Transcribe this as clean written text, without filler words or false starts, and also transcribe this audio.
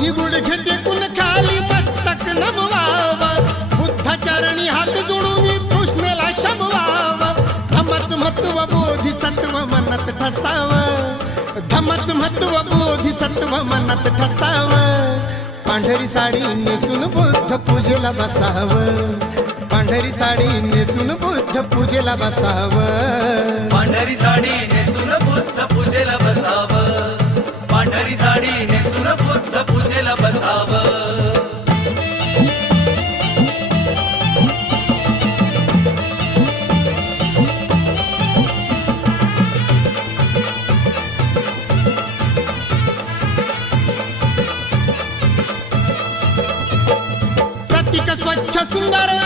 दोन्ही गुडघे टेकून खाली मस्तक नमवाव, बुद्धाचरणी हात जोडून तृष्णेला शमवाव. धम्मच महत्व बोधिसत्व मनात ठसाव, धम्मच महत्व बोधिसत्व मनात ठसाव. पांढरी साडी नेसून बुद्ध पूजेला बसाव, पांढरी साडी नेसून बुद्ध पूजेला बसाव. पांढरी साडी नेसून बुद्ध पूजेला बसाव, पांढरी साडी नेसून बुद्ध पूजेला बसाव. प्रतीक स्वच्छ सुंदर